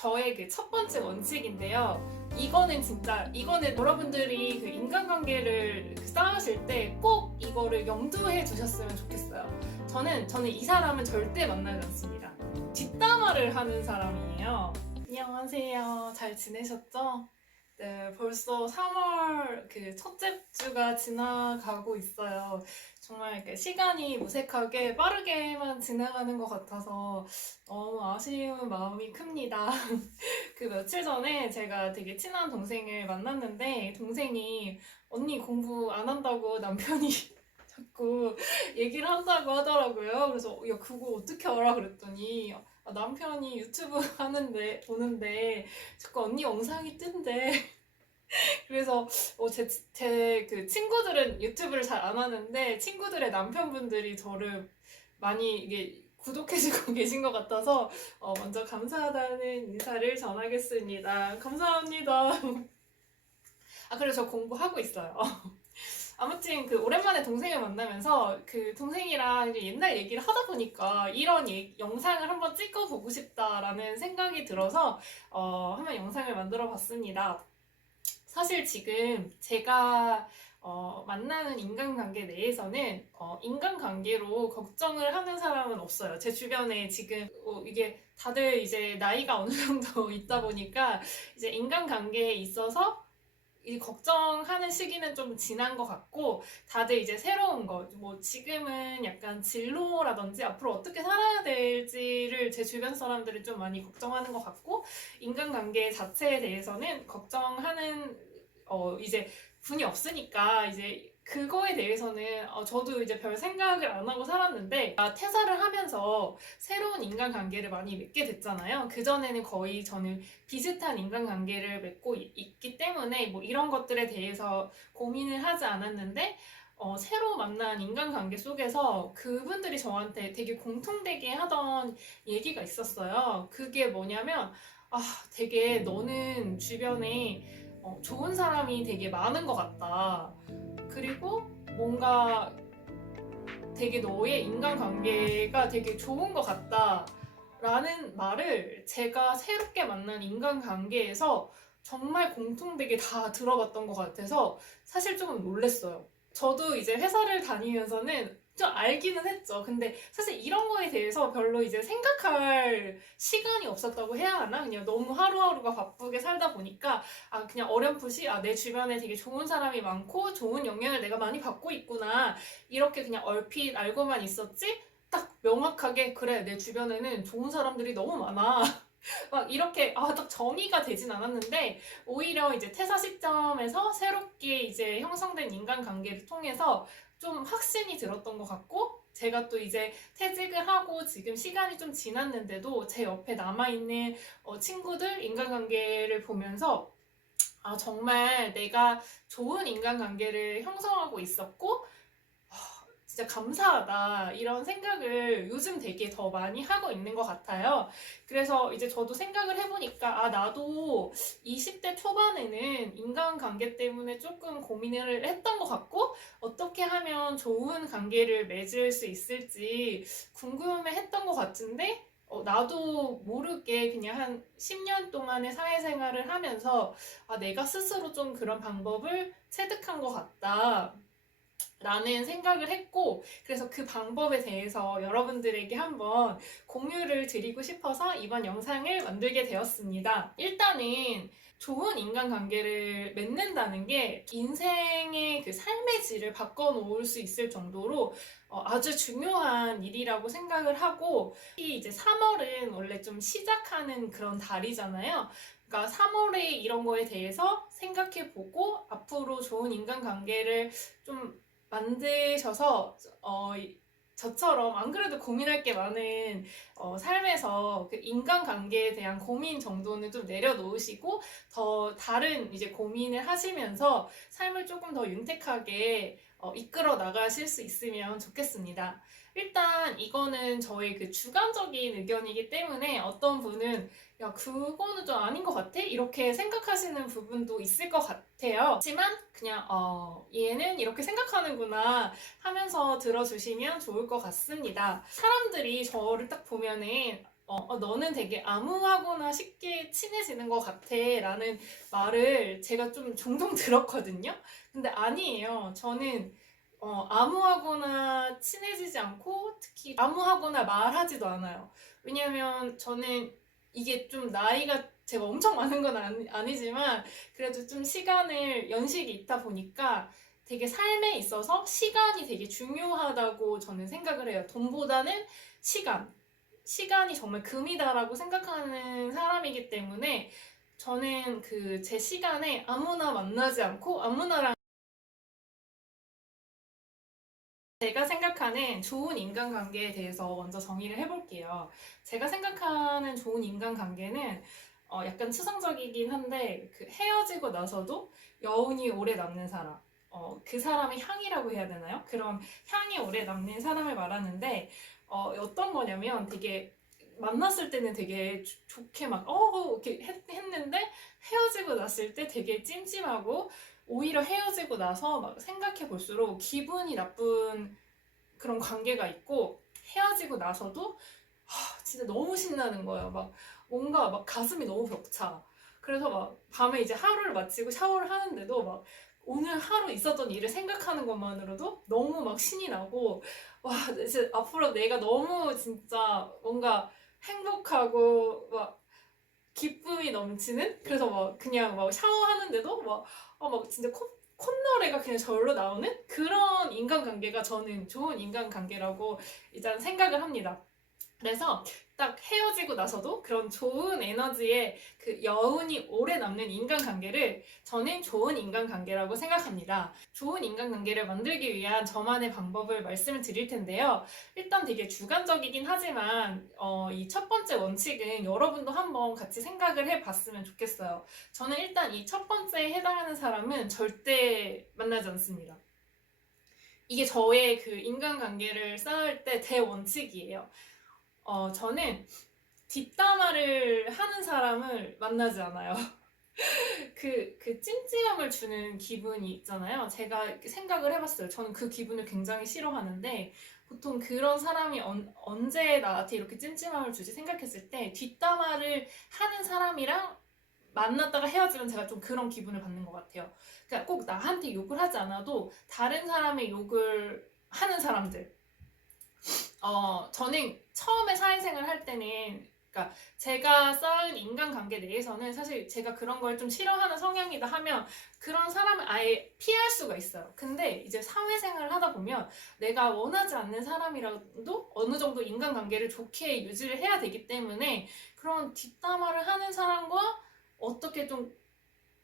저의 그 첫 번째 원칙인데요. 이거는 여러분들이 그 인간관계를 쌓으실 때 꼭 이거를 염두해 두셨으면 좋겠어요. 저는 이 사람은 절대 만나지 않습니다. 뒷담화를 하는 사람이에요. 안녕하세요. 잘 지내셨죠? 네, 벌써 3월 그 첫째 주가 지나가고 있어요. 정말 이렇게 시간이 무색하게 빠르게만 지나가는 것 같아서 너무 아쉬운 마음이 큽니다. 그 며칠 전에 제가 되게 친한 동생을 만났는데 동생이 언니 공부 안 한다고 남편이 자꾸 얘기를 한다고 하더라고요. 그래서 야 그거 어떻게 알아? 그랬더니 남편이 유튜브 하는데 보는데 자꾸 언니 영상이 뜬대. 그래서 제 그 친구들은 유튜브를 잘 안 하는데 친구들의 남편분들이 저를 많이 이게 구독해주고 계신 것 같아서 먼저 감사하다는 인사를 전하겠습니다. 감사합니다. 그래서 저 공부하고 있어요. 아무튼 그 오랜만에 동생을 만나면서 그 동생이랑 이제 옛날 얘기를 하다 보니까 이런 영상을 한번 찍어보고 싶다라는 생각이 들어서 한번 영상을 만들어 봤습니다. 사실 지금 제가 만나는 인간관계 내에서는 인간관계로 걱정을 하는 사람은 없어요. 제 주변에 지금 이게 다들 이제 나이가 어느 정도 있다 보니까 이제 인간관계에 있어서 이 걱정하는 시기는 좀 지난 것 같고 다들 이제 새로운 거, 뭐 지금은 약간 진로라든지 앞으로 어떻게 살아야 될지를 제 주변 사람들이 좀 많이 걱정하는 것 같고 인간관계 자체에 대해서는 걱정하는 이제 분이 없으니까 이제 그거에 대해서는 저도 이제 별 생각을 안 하고 살았는데 퇴사를 하면서 새로운 인간관계를 많이 맺게 됐잖아요. 그전에는 거의 저는 비슷한 인간관계를 맺고 있기 때문에 뭐 이런 것들에 대해서 고민을 하지 않았는데 새로 만난 인간관계 속에서 그분들이 저한테 되게 공통되게 하던 얘기가 있었어요. 그게 뭐냐면 되게 너는 주변에 좋은 사람이 되게 많은 것 같다. 그리고 뭔가 되게 너의 인간관계가 되게 좋은 것 같다. 라는 말을 제가 새롭게 만난 인간관계에서 정말 공통되게 다 들어봤던 것 같아서 사실 조금 놀랬어요. 저도 이제 회사를 다니면서는 좀 알기는 했죠. 근데 사실 이런 거에 대해서 별로 이제 생각할 시간이 없었다고 해야 하나? 그냥 너무 하루하루가 바쁘게 살다 보니까 그냥 어렴풋이 내 주변에 되게 좋은 사람이 많고 좋은 영향을 내가 많이 받고 있구나. 이렇게 그냥 얼핏 알고만 있었지? 딱 명확하게 그래 내 주변에는 좋은 사람들이 너무 많아. 막 이렇게 딱 정의가 되진 않았는데 오히려 이제 퇴사 시점에서 새롭게 이제 형성된 인간관계를 통해서 좀 확신이 들었던 것 같고 제가 또 이제 퇴직을 하고 지금 시간이 좀 지났는데도 제 옆에 남아있는 친구들 인간관계를 보면서 정말 내가 좋은 인간관계를 형성하고 있었고 진짜 감사하다 이런 생각을 요즘 되게 더 많이 하고 있는 것 같아요. 그래서 이제 저도 생각을 해보니까 나도 20대 초반에는 인간관계 때문에 조금 고민을 했던 것 같고 어떻게 하면 좋은 관계를 맺을 수 있을지 궁금해했던 것 같은데 나도 모르게 그냥 한 10년 동안의 사회생활을 하면서 내가 스스로 좀 그런 방법을 체득한 것 같다. 라는 생각을 했고 그래서 그 방법에 대해서 여러분들에게 한번 공유를 드리고 싶어서 이번 영상을 만들게 되었습니다. 일단은 좋은 인간관계를 맺는다는 게 인생의 그 삶의 질을 바꿔놓을 수 있을 정도로 아주 중요한 일이라고 생각을 하고 특히 이제 3월은 원래 좀 시작하는 그런 달이잖아요. 그러니까 3월에 이런 거에 대해서 생각해보고 앞으로 좋은 인간관계를 좀 만드셔서 저처럼 안 그래도 고민할 게 많은 삶에서 그 인간관계에 대한 고민 정도는 좀 내려놓으시고 더 다른 이제 고민을 하시면서 삶을 조금 더 윤택하게 이끌어 나가실 수 있으면 좋겠습니다. 일단 이거는 저의 그 주관적인 의견이기 때문에 어떤 분은 야 그거는 좀 아닌 것 같아? 이렇게 생각하시는 부분도 있을 것 같아요. 하지만 그냥 얘는 이렇게 생각하는구나 하면서 들어주시면 좋을 것 같습니다. 사람들이 저를 딱 보면은 너는 되게 암무하거나 쉽게 친해지는 것 같아 라는 말을 제가 좀 종종 들었거든요. 근데 아니에요. 저는 암무하거나 친해지지 않고 특히 암무하거나 말하지도 않아요. 왜냐면 저는 이게 좀 나이가 제가 엄청 많은 건 아니지만 그래도 좀 시간을 연식이 있다 보니까 되게 삶에 있어서 시간이 되게 중요하다고 저는 생각을 해요. 돈보다는 시간. 시간이 정말 금이다라고 생각하는 사람이기 때문에 저는 그 제 시간에 아무나 만나지 않고 아무나랑 제가 생각하는 좋은 인간관계에 대해서 먼저 정의를 해볼게요. 제가 생각하는 좋은 인간관계는 약간 추상적이긴 한데 그 헤어지고 나서도 여운이 오래 남는 사람. 그 사람의 향이라고 해야 되나요? 그런 향이 오래 남는 사람을 말하는데 어떤 거냐면 되게 만났을 때는 되게 좋게 막 이렇게 했는데 헤어지고 났을 때 되게 찜찜하고 오히려 헤어지고 나서 막 생각해 볼수록 기분이 나쁜 그런 관계가 있고 헤어지고 나서도 진짜 너무 신나는 거예요. 막 뭔가 막 가슴이 너무 벅차. 그래서 막 밤에 이제 하루를 마치고 샤워를 하는데도 막 오늘 하루 있었던 일을 생각하는 것만으로도 너무 막 신이 나고 와 진짜 앞으로 내가 너무 진짜 뭔가 행복하고 막 기쁨이 넘치는 그래서 막 그냥 막 샤워하는데도 막 진짜 콧노래가 그냥 절로 나오는 그런 인간관계가 저는 좋은 인간관계라고 일단 생각을 합니다. 그래서 딱 헤어지고 나서도 그런 좋은 에너지의 그 여운이 오래 남는 인간관계를 저는 좋은 인간관계라고 생각합니다. 좋은 인간관계를 만들기 위한 저만의 방법을 말씀을 드릴 텐데요. 일단 되게 주관적이긴 하지만 이 첫 번째 원칙은 여러분도 한번 같이 생각을 해봤으면 좋겠어요. 저는 일단 이 첫 번째에 해당하는 사람은 절대 만나지 않습니다. 이게 저의 그 인간관계를 쌓을 때 대원칙이에요. 저는 뒷담화를 하는 사람을 만나지 않아요. 그 찜찜함을 주는 기분이 있잖아요. 제가 생각을 해봤어요. 저는 그 기분을 굉장히 싫어하는데 보통 그런 사람이 언제 나한테 이렇게 찜찜함을 주지 생각했을 때 뒷담화를 하는 사람이랑 만났다가 헤어지면 제가 좀 그런 기분을 받는 것 같아요. 그러니까 꼭 나한테 욕을 하지 않아도 다른 사람의 욕을 하는 사람들. 저는 처음에 사회생활 할 때는, 그러니까 제가 쌓은 인간관계 내에서는 사실 제가 그런 걸 좀 싫어하는 성향이다 하면 그런 사람을 아예 피할 수가 있어요. 근데 이제 사회생활을 하다 보면 내가 원하지 않는 사람이라도 어느 정도 인간관계를 좋게 유지를 해야 되기 때문에 그런 뒷담화를 하는 사람과 어떻게 좀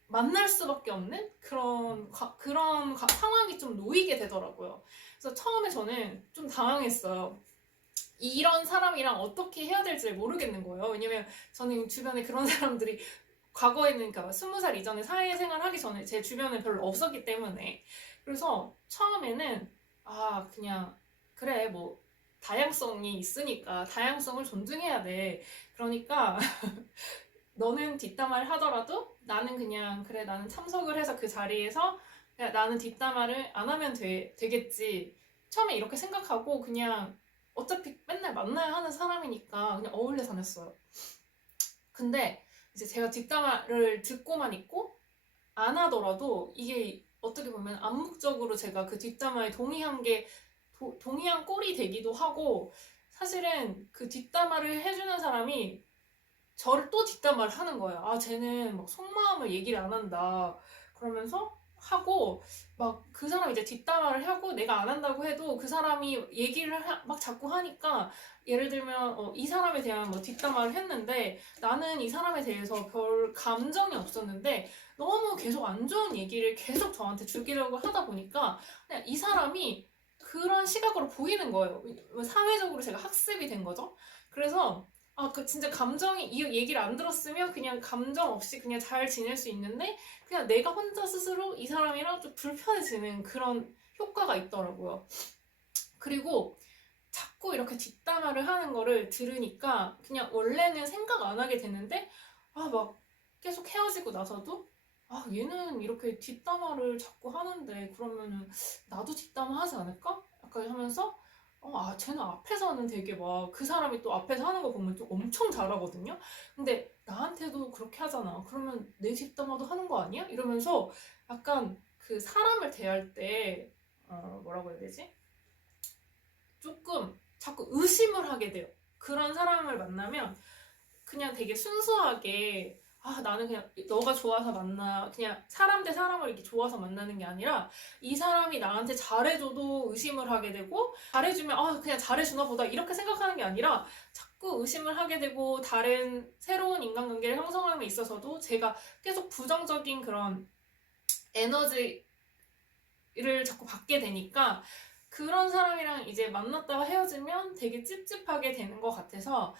만날 수밖에 없는 그런 상황이 좀 놓이게 되더라고요. 그래서 처음에 저는 좀 당황했어요. 이런 사람이랑 어떻게 해야 될지 모르겠는 거예요. 왜냐면 저는 주변에 그런 사람들이 과거에는 그러니까 20살 이전에 사회생활 하기 전에 제 주변에 별로 없었기 때문에 그래서 처음에는 그냥 그래 뭐 다양성이 있으니까 다양성을 존중해야 돼. 그러니까 너는 뒷담화를 하더라도 나는 그냥 그래 나는 참석을 해서 그 자리에서 그냥 나는 뒷담화를 안 하면 되겠지. 처음에 이렇게 생각하고 그냥 어차피 맨날 만나야 하는 사람이니까 그냥 어울려 다녔어요. 근데 이제 제가 뒷담화를 듣고만 있고 안 하더라도 이게 어떻게 보면 암묵적으로 제가 그 뒷담화에 동의한 꼴이 되기도 하고 사실은 그 뒷담화를 해주는 사람이 저를 또 뒷담화를 하는 거예요. 쟤는 막 속마음을 얘기를 안 한다. 그러면서 하고 막 그 사람이 이제 뒷담화를 하고 내가 안 한다고 해도 그 사람이 얘기를 막 자꾸 하니까 예를 들면 이 사람에 대한 뭐 뒷담화를 했는데 나는 이 사람에 대해서 별 감정이 없었는데 너무 계속 안 좋은 얘기를 계속 저한테 주기려고 하다 보니까 그냥 이 사람이 그런 시각으로 보이는 거예요. 사회적으로 제가 학습이 된 거죠. 그래서 그 진짜 감정이 이 얘기를 안 들었으면 그냥 감정 없이 그냥 잘 지낼 수 있는데 그냥 내가 혼자 스스로 이 사람이랑 좀 불편해지는 그런 효과가 있더라고요. 그리고 자꾸 이렇게 뒷담화를 하는 거를 들으니까 그냥 원래는 생각 안 하게 되는데 막 계속 헤어지고 나서도 얘는 이렇게 뒷담화를 자꾸 하는데 그러면은 나도 뒷담화 하지 않을까? 약간 하면서 쟤는 앞에서는 되게 막 그 사람이 또 앞에서 하는 거 보면 또 엄청 잘하거든요. 근데 나한테도 그렇게 하잖아. 그러면 내 뒷담화도 하는 거 아니야? 이러면서 약간 그 사람을 대할 때 뭐라고 해야 되지? 조금 자꾸 의심을 하게 돼요. 그런 사람을 만나면 그냥 되게 순수하게 나는 그냥 너가 좋아서 만나, 그냥 사람 대 사람을 이렇게 좋아서 만나는 게 아니라 이 사람이 나한테 잘해줘도 의심을 하게 되고, 잘해주면 그냥 잘해주나 보다 이렇게 생각하는 게 아니라 자꾸 의심을 하게 되고, 다른 새로운 인간관계를 형성함에 있어서도 제가 계속 부정적인 그런 에너지를 자꾸 받게 되니까 그런 사람이랑 이제 만났다가 헤어지면 되게 찝찝하게 되는 것 같아서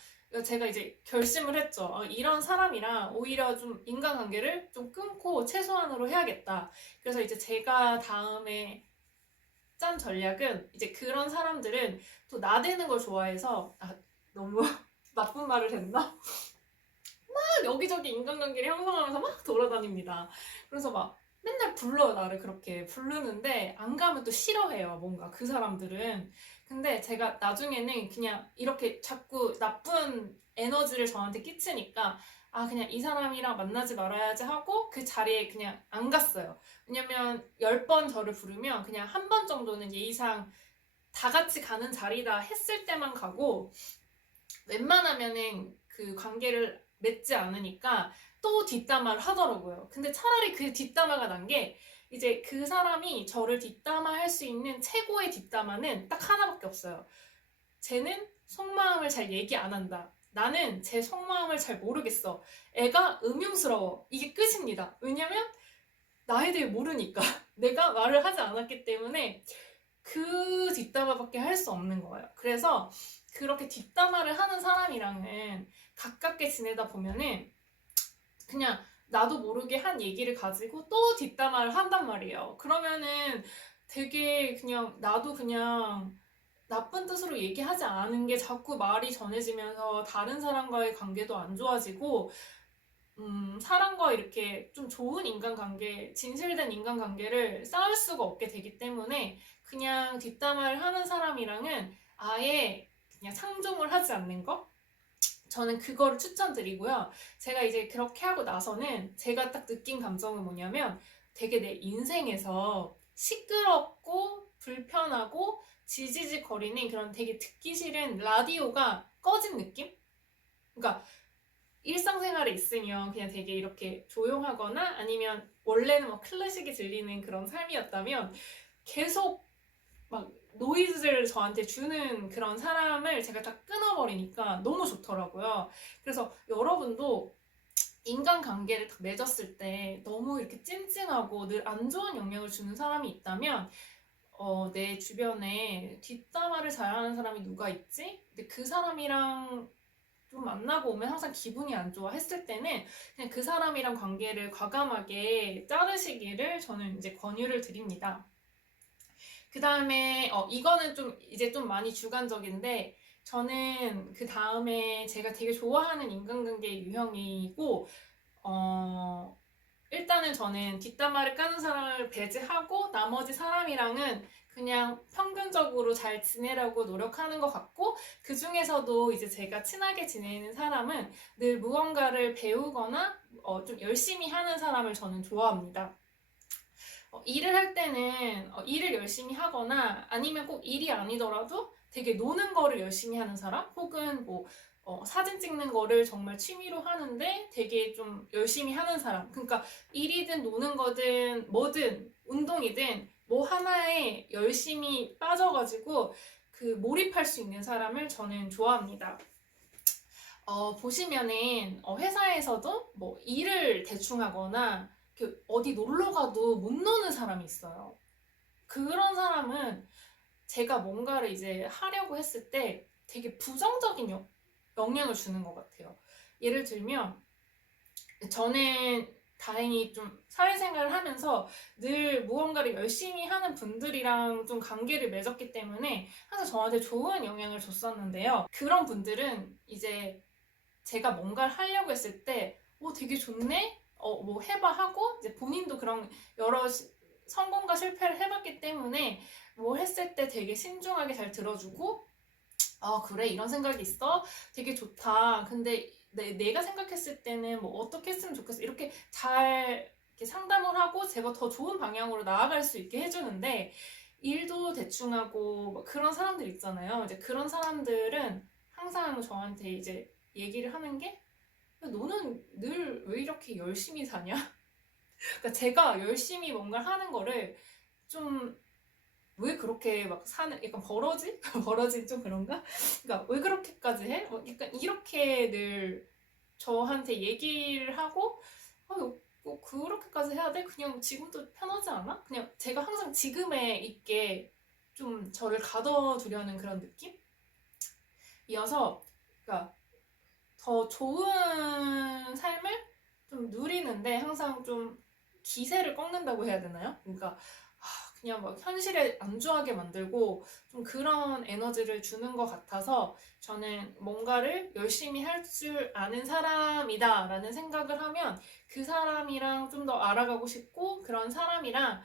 제가 이제 결심을 했죠. 이런 사람이랑 오히려 좀 인간관계를 좀 끊고 최소한으로 해야겠다. 그래서 이제 제가 다음에 짠 전략은, 이제 그런 사람들은 또 나대는 걸 좋아해서, 너무 나쁜 말을 했나? 막 여기저기 인간관계를 형성하면서 막 돌아다닙니다. 그래서 막 맨날 불러요. 나를 그렇게 부르는데 안 가면 또 싫어해요. 뭔가 그 사람들은. 근데 제가 나중에는 그냥 이렇게 자꾸 나쁜 에너지를 저한테 끼치니까 그냥 이 사람이랑 만나지 말아야지 하고 그 자리에 그냥 안 갔어요. 왜냐면 10번 저를 부르면 그냥 한 번 정도는 예의상 다 같이 가는 자리다 했을 때만 가고, 웬만하면은 그 관계를 맺지 않으니까 또 뒷담화를 하더라고요. 근데 차라리 그 뒷담화가 난 게, 이제 그 사람이 저를 뒷담화할 수 있는 최고의 뒷담화는 딱 하나밖에 없어요. 쟤는 속마음을 잘 얘기 안 한다. 나는 제 속마음을 잘 모르겠어. 애가 음흉스러워. 이게 끝입니다. 왜냐면 나에 대해 모르니까. 내가 말을 하지 않았기 때문에 그 뒷담화밖에 할 수 없는 거예요. 그래서 그렇게 뒷담화를 하는 사람이랑은 가깝게 지내다 보면은 그냥 나도 모르게 한 얘기를 가지고 또 뒷담화를 한단 말이에요. 그러면은 되게 그냥 나도 그냥 나쁜 뜻으로 얘기하지 않은 게 자꾸 말이 전해지면서 다른 사람과의 관계도 안 좋아지고, 사람과 이렇게 좀 좋은 인간관계, 진실된 인간관계를 쌓을 수가 없게 되기 때문에 그냥 뒷담화를 하는 사람이랑은 아예 그냥 상종을 하지 않는 거? 저는 그거를 추천드리고요. 제가 이제 그렇게 하고 나서는 제가 딱 느낀 감정은 뭐냐면, 되게 내 인생에서 시끄럽고 불편하고 지지직 거리는 그런 되게 듣기 싫은 라디오가 꺼진 느낌? 그러니까 일상생활에 있으면 그냥 되게 이렇게 조용하거나 아니면 원래는 막 클래식이 들리는 그런 삶이었다면, 계속 막 노이즈를 저한테 주는 그런 사람을 제가 다 끊어버리니까 너무 좋더라고요. 그래서 여러분도 인간관계를 딱 맺었을 때 너무 이렇게 찜찜하고 늘 안 좋은 영향을 주는 사람이 있다면, 내 주변에 뒷담화를 잘하는 사람이 누가 있지? 근데 그 사람이랑 좀 만나고 오면 항상 기분이 안 좋아 했을 때는 그냥 그 사람이랑 관계를 과감하게 자르시기를 저는 이제 권유를 드립니다. 그 다음에 이거는 좀 이제 좀 많이 주관적인데, 저는 그 다음에 제가 되게 좋아하는 인간관계 유형이고, 일단은 저는 뒷담화를 까는 사람을 배제하고 나머지 사람이랑은 그냥 평균적으로 잘 지내려고 노력하는 것 같고, 그 중에서도 이제 제가 친하게 지내는 사람은 늘 무언가를 배우거나 좀 열심히 하는 사람을 저는 좋아합니다. 일을 할 때는 일을 열심히 하거나 아니면 꼭 일이 아니더라도 되게 노는 거를 열심히 하는 사람, 혹은 뭐 사진 찍는 거를 정말 취미로 하는데 되게 좀 열심히 하는 사람. 그러니까 일이든 노는 거든 뭐든 운동이든 뭐 하나에 열심히 빠져가지고 그 몰입할 수 있는 사람을 저는 좋아합니다. 보시면은 회사에서도 뭐 일을 대충 하거나 어디 놀러 가도 못 노는 사람이 있어요. 그런 사람은 제가 뭔가를 이제 하려고 했을 때 되게 부정적인 영향을 주는 것 같아요. 예를 들면 저는 다행히 좀 사회생활을 하면서 늘 무언가를 열심히 하는 분들이랑 좀 관계를 맺었기 때문에 항상 저한테 좋은 영향을 줬었는데요. 그런 분들은 이제 제가 뭔가를 하려고 했을 때 되게 좋네? 뭐 해봐 하고, 이제 본인도 그런 여러 성공과 실패를 해봤기 때문에 뭘 했을 때 되게 신중하게 잘 들어주고, 아, 그래, 이런 생각이 있어? 되게 좋다. 근데 내가 생각했을 때는 뭐 어떻게 했으면 좋겠어. 이렇게 잘 이렇게 상담을 하고 제가 더 좋은 방향으로 나아갈 수 있게 해주는데, 일도 대충 하고 뭐 그런 사람들 있잖아요. 이제 그런 사람들은 항상 저한테 이제 얘기를 하는 게, 야, 너는 늘 왜 이렇게 열심히 사냐? 그러니까 제가 열심히 뭔가를 하는 거를 좀 왜 그렇게 막 사는, 약간 버러지? 버러지 좀 그런가? 그러니까 왜 그렇게까지 해? 뭐 약간 이렇게 늘 저한테 얘기를 하고, 뭐 그렇게까지 해야 돼? 그냥 지금도 편하지 않아? 그냥 제가 항상 지금에 있게 좀 저를 가둬두려는 그런 느낌이어서, 그러니까 더 좋은 삶을 좀 누리는데 항상 좀 기세를 꺾는다고 해야 되나요? 그러니까 그냥 막 현실에 안주하게 만들고 좀 그런 에너지를 주는 것 같아서 저는 뭔가를 열심히 할 줄 아는 사람이다 라는 생각을 하면 그 사람이랑 좀 더 알아가고 싶고 그런 사람이랑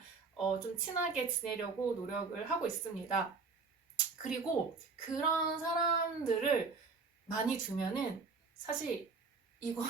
좀 친하게 지내려고 노력을 하고 있습니다. 그리고 그런 사람들을 많이 두면은 사실 이거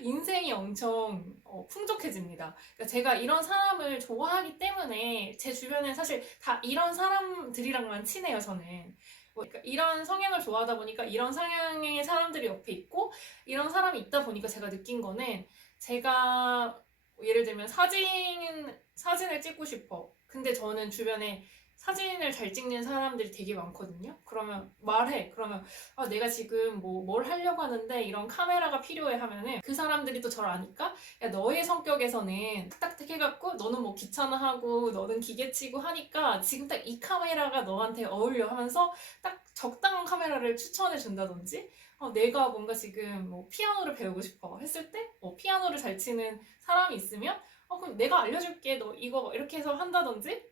인생이 엄청 풍족해집니다. 그러니까 제가 이런 사람을 좋아하기 때문에 제 주변에 사실 다 이런 사람들이랑만 친해요, 저는. 그러니까 이런 성향을 좋아하다 보니까 이런 성향의 사람들이 옆에 있고 이런 사람이 있다 보니까 제가 느낀 거는 제가 예를 들면 사진을 찍고 싶어. 근데 저는 주변에 사진을 잘 찍는 사람들이 되게 많거든요. 그러면 말해. 그러면 내가 지금 뭘 하려고 하는데 이런 카메라가 필요해 하면은 그 사람들이 또 저를 아니까 야, 너의 성격에서는 딱딱딱 해갖고 너는 뭐 귀찮아하고 너는 기계치고 하니까 지금 딱 이 카메라가 너한테 어울려 하면서 딱 적당한 카메라를 추천해 준다든지 내가 뭔가 지금 뭐 피아노를 배우고 싶어 했을 때 피아노를 잘 치는 사람이 있으면 그럼 내가 알려줄게. 너 이거 뭐 이렇게 해서 한다든지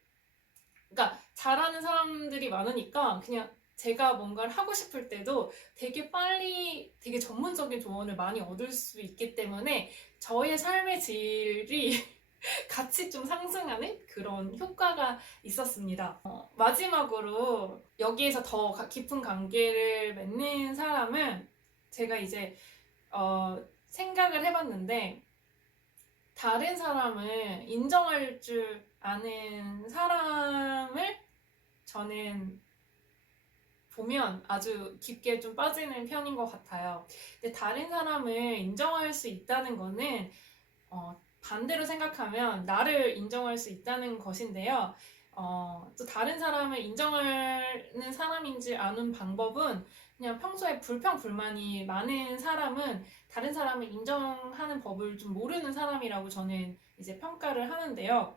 그러니까 잘하는 사람들이 많으니까 그냥 제가 뭔가를 하고 싶을 때도 되게 빨리 되게 전문적인 조언을 많이 얻을 수 있기 때문에 저의 삶의 질이 같이 좀 상승하는 그런 효과가 있었습니다. 마지막으로 여기에서 더 깊은 관계를 맺는 사람은 제가 이제 생각을 해봤는데 다른 사람을 인정할 줄 아는 사람을 저는 보면 아주 깊게 좀 빠지는 편인 것 같아요. 근데 다른 사람을 인정할 수 있다는 거는 반대로 생각하면 나를 인정할 수 있다는 것인데요. 또 다른 사람을 인정하는 사람인지 아는 방법은 그냥 평소에 불평불만이 많은 사람은 다른 사람을 인정하는 법을 좀 모르는 사람이라고 저는 이제 평가를 하는데요.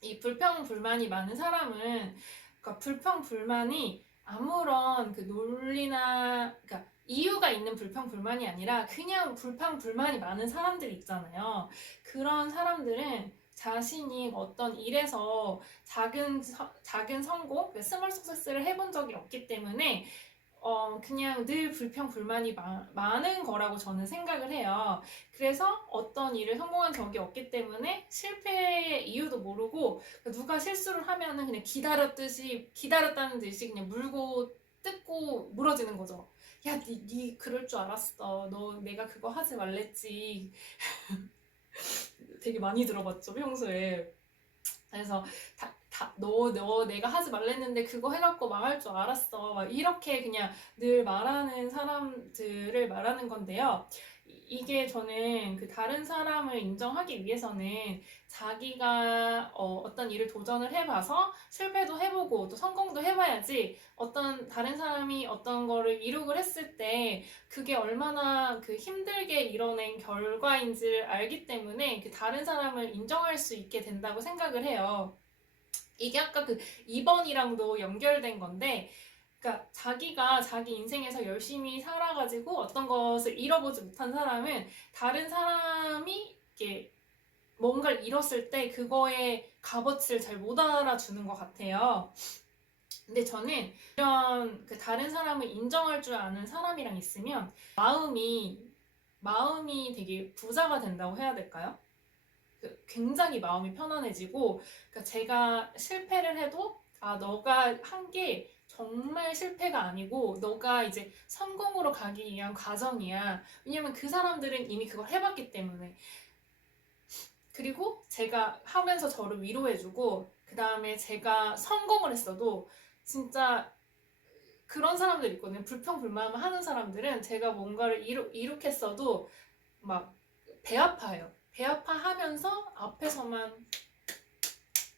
이 불평불만이 많은 사람은 그러니까 불평불만이 아무런 그 논리나 그러니까 이유가 있는 불평불만이 아니라 그냥 불평불만이 많은 사람들이 있잖아요. 그런 사람들은 자신이 어떤 일에서 작은 성공, 스몰 석세스를 해본 적이 없기 때문에 그냥 늘 불평불만이 많은 거라고 저는 생각을 해요. 그래서 어떤 일을 성공한 적이 없기 때문에 실패의 이유도 모르고 누가 실수를 하면은 그냥 기다렸다는 듯이 그냥 물고 뜯고 무너지는 거죠. 야, 니 그럴 줄 알았어. 너 내가 그거 하지 말랬지. 되게 많이 들어봤죠, 평소에. 그래서 너 내가 하지 말랬는데 그거 해갖고 망할 줄 알았어. 막 이렇게 그냥 늘 말하는 사람들을 말하는 건데요. 이게 저는 그 다른 사람을 인정하기 위해서는 자기가 어떤 일을 도전을 해봐서 실패도 해보고 또 성공도 해봐야지 어떤 다른 사람이 어떤 거를 이룩을 했을 때 그게 얼마나 그 힘들게 이뤄낸 결과인지를 알기 때문에 그 다른 사람을 인정할 수 있게 된다고 생각을 해요. 이게 아까 그 2번이랑도 연결된 건데 그러니까 자기가 자기 인생에서 열심히 살아가지고 어떤 것을 잃어보지 못한 사람은 다른 사람이 이렇게 뭔가를 잃었을 때 그거의 값어치를 잘 못 알아주는 것 같아요. 근데 저는 이런 그 다른 사람을 인정할 줄 아는 사람이랑 있으면 마음이 되게 부자가 된다고 해야 될까요? 굉장히 마음이 편안해지고, 그러니까 제가 실패를 해도 너가 한 게 정말 실패가 아니고 너가 이제 성공으로 가기 위한 과정이야. 왜냐면 그 사람들은 이미 그걸 해봤기 때문에. 그리고 제가 하면서 저를 위로해주고, 그 다음에 제가 성공을 했어도 진짜 그런 사람들 있거든요. 불평불만 하는 사람들은 제가 뭔가를 이룩했어도 막 배 아파요. 배 아파하면서 앞에서만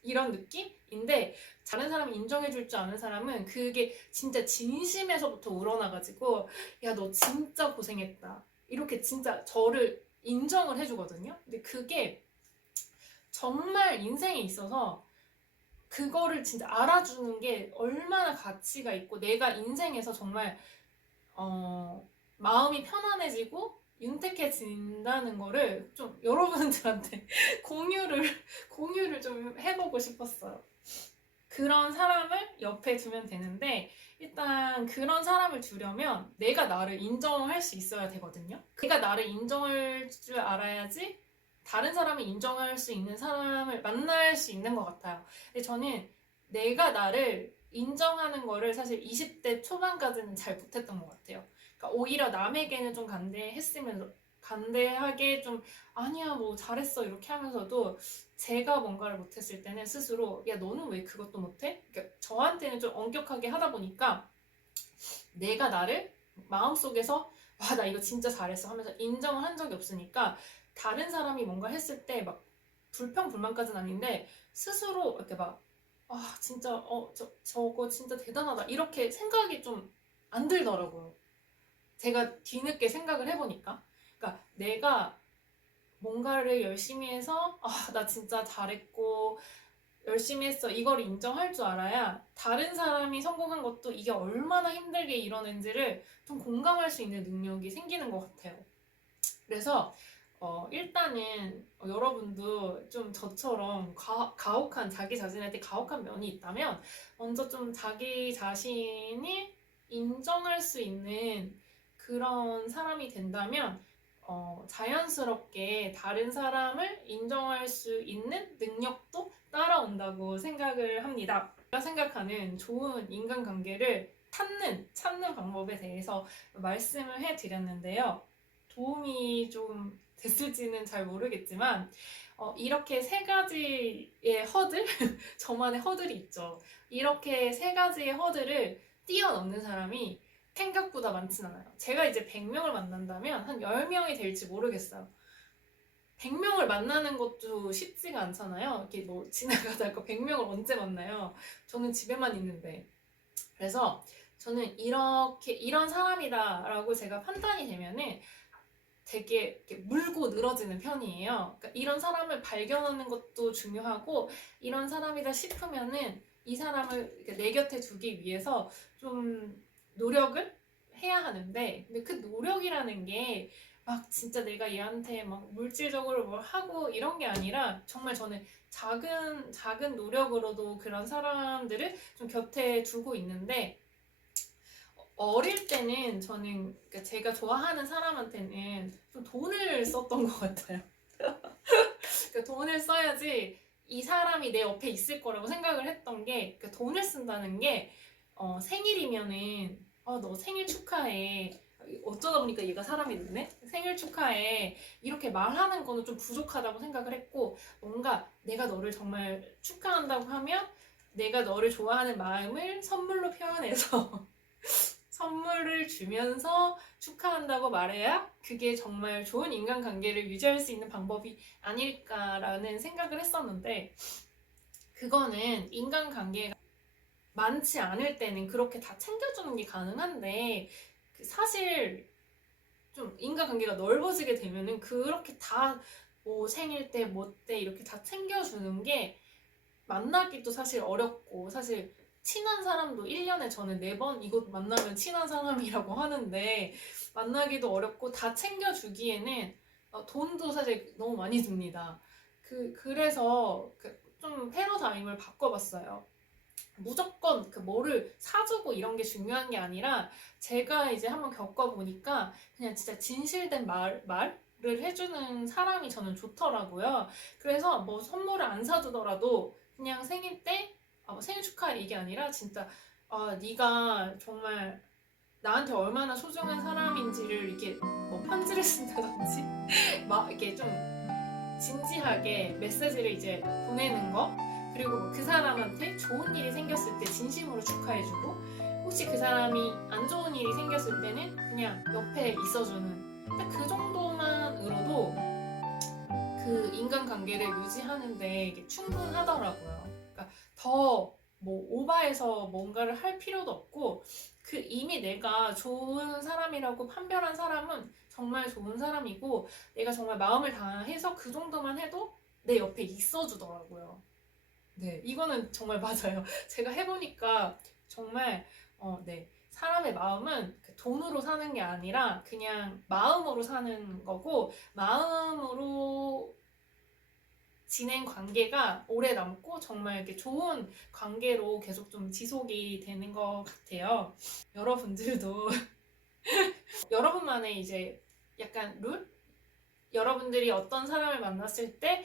이런 느낌인데, 다른 사람이 인정해줄 줄 아는 사람은 그게 진짜 진심에서부터 우러나가지고 야, 너 진짜 고생했다, 이렇게 진짜 저를 인정을 해주거든요. 근데 그게 정말 인생에 있어서 그거를 진짜 알아주는 게 얼마나 가치가 있고, 내가 인생에서 정말 마음이 편안해지고 윤택해진다는 거를 좀 여러분들한테 공유를 좀 해보고 싶었어요. 그런 사람을 옆에 두면 되는데, 일단 그런 사람을 두려면 내가 나를 인정할 수 있어야 되거든요. 내가 나를 인정할 줄 알아야지 다른 사람을 인정할 수 있는 사람을 만날 수 있는 것 같아요. 근데 저는 내가 나를 인정하는 거를 사실 20대 초반까지는 잘 못했던 것 같아요. 그러니까 오히려 남에게는 좀 간대하게 좀 아니야 뭐 잘했어 이렇게 하면서도, 제가 뭔가를 못했을 때는 스스로 야, 너는 왜 그것도 못해? 그러니까 저한테는 좀 엄격하게 하다 보니까 내가 나를 마음속에서 와, 나 이거 진짜 잘했어 하면서 인정을 한 적이 없으니까, 다른 사람이 뭔가 했을 때 막 불평불만까지는 아닌데 스스로 이렇게 막 진짜 저거 진짜 대단하다 이렇게 생각이 좀 안 들더라고요. 제가 뒤늦게 생각을 해보니까. 그러니까 내가 뭔가를 열심히 해서 나 진짜 잘했고 열심히 했어, 이걸 인정할 줄 알아야 다른 사람이 성공한 것도 이게 얼마나 힘들게 이뤄낸지를 좀 공감할 수 있는 능력이 생기는 것 같아요. 그래서 일단은 여러분도 좀 저처럼 가혹한, 자기 자신한테 가혹한 면이 있다면 먼저 좀 자기 자신이 인정할 수 있는 그런 사람이 된다면 자연스럽게 다른 사람을 인정할 수 있는 능력도 따라온다고 생각을 합니다. 제가 생각하는 좋은 인간관계를 찾는 방법에 대해서 말씀을 해드렸는데요. 도움이 좀 됐을지는 잘 모르겠지만 이렇게 세 가지의 허들, 저만의 허들이 있죠. 이렇게 세 가지의 허들을 뛰어넘는 사람이 생각보다 많진 않아요. 제가 이제 100명을 만난다면 한 10명이 될지 모르겠어요. 100명을 만나는 것도 쉽지가 않잖아요. 이렇게 뭐 지나가다가 100명을 언제 만나요? 저는 집에만 있는데. 그래서 저는 이런 사람이다라고 제가 판단이 되면은 되게 이렇게 물고 늘어지는 편이에요. 그러니까 이런 사람을 발견하는 것도 중요하고, 이런 사람이다 싶으면은 이 사람을 내 곁에 두기 위해서 좀 노력을 해야 하는데, 근데 그 노력이라는 게 막 진짜 내가 얘한테 막 물질적으로 뭘 하고 이런 게 아니라, 정말 저는 작은 노력으로도 그런 사람들을 좀 곁에 두고 있는데, 어릴 때는 저는 그러니까 제가 좋아하는 사람한테는 좀 돈을 썼던 것 같아요. 그러니까 돈을 써야지 이 사람이 내 옆에 있을 거라고 생각을 했던 게, 그러니까 돈을 쓴다는 게 생일이면은 너 생일 축하해, 어쩌다 보니까 얘가 사람이 됐네, 생일 축하해 이렇게 말하는 거는 좀 부족하다고 생각을 했고, 뭔가 내가 너를 정말 축하한다고 하면 내가 너를 좋아하는 마음을 선물로 표현해서 선물을 주면서 축하한다고 말해야 그게 정말 좋은 인간관계를 유지할 수 있는 방법이 아닐까라는 생각을 했었는데, 그거는 인간관계가 많지 않을 때는 그렇게 다 챙겨주는 게 가능한데, 사실 좀 인간관계가 넓어지게 되면은 그렇게 다 뭐 생일 때 뭐 때 이렇게 다 챙겨주는 게 만나기도 사실 어렵고, 사실 친한 사람도 1년에 저는 4번 이곳 만나면 친한 사람이라고 하는데 만나기도 어렵고, 다 챙겨주기에는 돈도 사실 너무 많이 듭니다. 그래서 좀 패러다임을 바꿔봤어요. 무조건 뭐를 사주고 이런 게 중요한 게 아니라, 제가 이제 한번 겪어보니까 그냥 진짜 진실된 말? 해주는 사람이 저는 좋더라고요. 그래서 뭐 선물을 안 사주더라도 그냥 생일 때 뭐 생일 축하해 이게 아니라 진짜 네가 정말 나한테 얼마나 소중한 사람인지를 이렇게 뭐 편지를 쓴다든지 막 이렇게 좀 진지하게 메시지를 이제 보내는 거, 그리고 뭐그 사람한테 좋은 일이 생겼을 때 진심으로 축하해주고, 혹시 그 사람이 안 좋은 일이 생겼을 때는 그냥 옆에 있어주는, 딱 그 정도만으로도 그 인간관계를 유지하는데 이게 충분하더라고요. 그러니까 더 뭐 오바해서 뭔가를 할 필요도 없고, 그 이미 내가 좋은 사람이라고 판별한 사람은 정말 좋은 사람이고, 내가 정말 마음을 다해서 그 정도만 해도 내 옆에 있어주더라고요. 네, 이거는 정말 맞아요. 제가 해보니까 정말 네, 사람의 마음은 돈으로 사는 게 아니라 그냥 마음으로 사는 거고, 마음으로 진행 관계가 오래 남고 정말 이렇게 좋은 관계로 계속 좀 지속이 되는 것 같아요. 여러분들도 여러분만의 이제 약간 룰? 여러분들이 어떤 사람을 만났을 때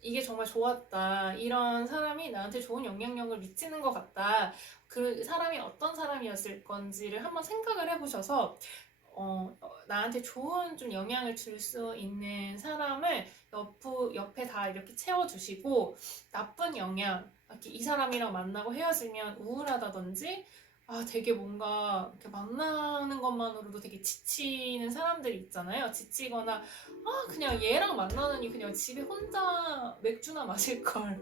이게 정말 좋았다, 이런 사람이 나한테 좋은 영향력을 미치는 것 같다, 그 사람이 어떤 사람이었을 건지를 한번 생각을 해보셔서 나한테 좋은 좀 영향을 줄 수 있는 사람을 옆에 다 이렇게 채워주시고, 나쁜 영향, 이렇게 이 사람이랑 만나고 헤어지면 우울하다든지 되게 뭔가 이렇게 만나는 것만으로도 되게 지치는 사람들이 있잖아요. 지치거나 그냥 얘랑 만나느니 그냥 집에 혼자 맥주나 마실걸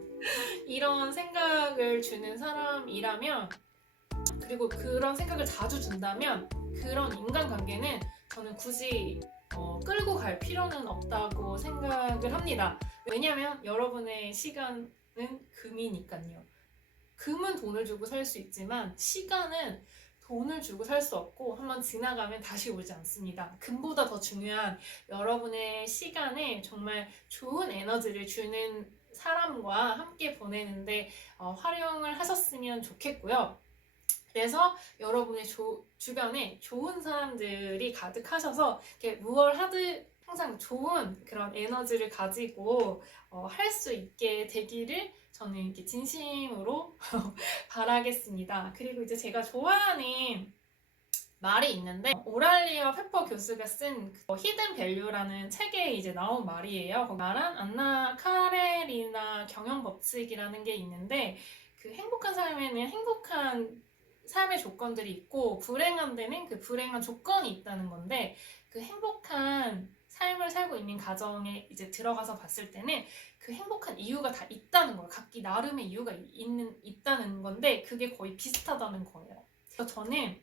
이런 생각을 주는 사람이라면, 그리고 그런 생각을 자주 준다면 그런 인간관계는 저는 굳이 끌고 갈 필요는 없다고 생각을 합니다. 왜냐면 여러분의 시간은 금이니까요. 금은 돈을 주고 살 수 있지만 시간은 돈을 주고 살 수 없고, 한번 지나가면 다시 오지 않습니다. 금보다 더 중요한 여러분의 시간에 정말 좋은 에너지를 주는 사람과 함께 보내는데 활용을 하셨으면 좋겠고요. 그래서 여러분의 주변에 좋은 사람들이 가득하셔서 이렇게 무얼 하든 항상 좋은 그런 에너지를 가지고 할 수 있게 되기를 저는 이렇게 진심으로 바라겠습니다. 그리고 이제 제가 좋아하는 말이 있는데, 오랄리아 페퍼 교수가 쓴 히든 밸류라는 책에 이제 나온 말이에요. 거기 말한 안나 카레리나 경영 법칙이라는 게 있는데, 그 행복한 삶에는 행복한 삶의 조건들이 있고 불행한 데는 그 불행한 조건이 있다는 건데, 그 행복한 삶을 살고 있는 가정에 이제 들어가서 봤을 때는 그 행복한 이유가 다 있다는 거예요. 각기 나름의 이유가 있다는 건데, 그게 거의 비슷하다는 거예요. 그래서 저는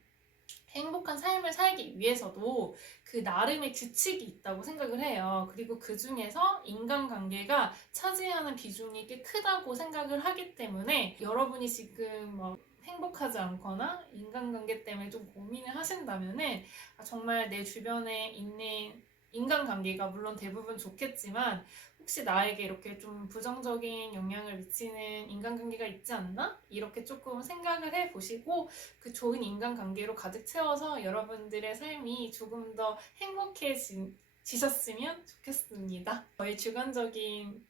행복한 삶을 살기 위해서도 그 나름의 규칙이 있다고 생각을 해요. 그리고 그 중에서 인간관계가 차지하는 비중이 꽤 크다고 생각을 하기 때문에, 여러분이 지금 행복하지 않거나 인간관계 때문에 좀 고민을 하신다면은 정말 내 주변에 있는 인간관계가 물론 대부분 좋겠지만, 혹시 나에게 이렇게 좀 부정적인 영향을 미치는 인간관계가 있지 않나? 이렇게 조금 생각을 해보시고 그 좋은 인간관계로 가득 채워서 여러분들의 삶이 조금 더 행복해지셨으면 좋겠습니다. 저의 주관적인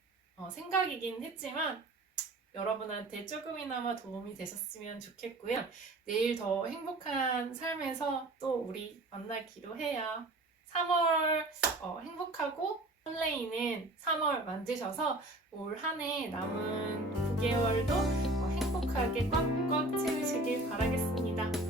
생각이긴 했지만 여러분한테 조금이나마 도움이 되셨으면 좋겠고요. 내일 더 행복한 삶에서 또 우리 만나기로 해요. 3월 행복하고 설레이는 3월 만드셔서 올 한 해 남은 9개월도 행복하게 꽉꽉 채우시길 바라겠습니다.